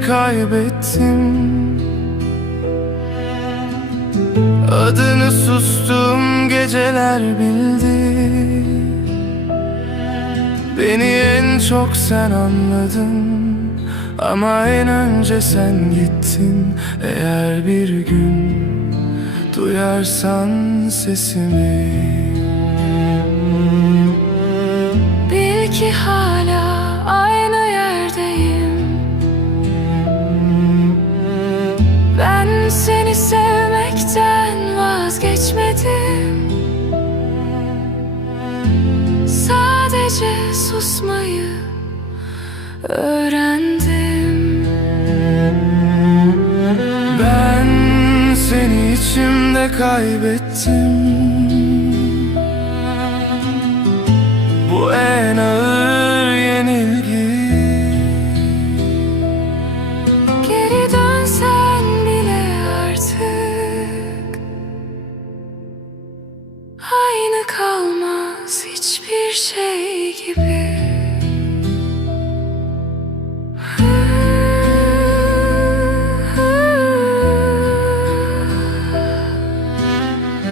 kaybettim. Adını sustuğum geceler bildi. Beni en çok sen anladın. Ama en önce sen gittin. Eğer bir gün duyarsan sesimi. Bil ki hala vazgeçmedim Sadece susmayı öğrendim. Ben seni içimde kaybettim keep it.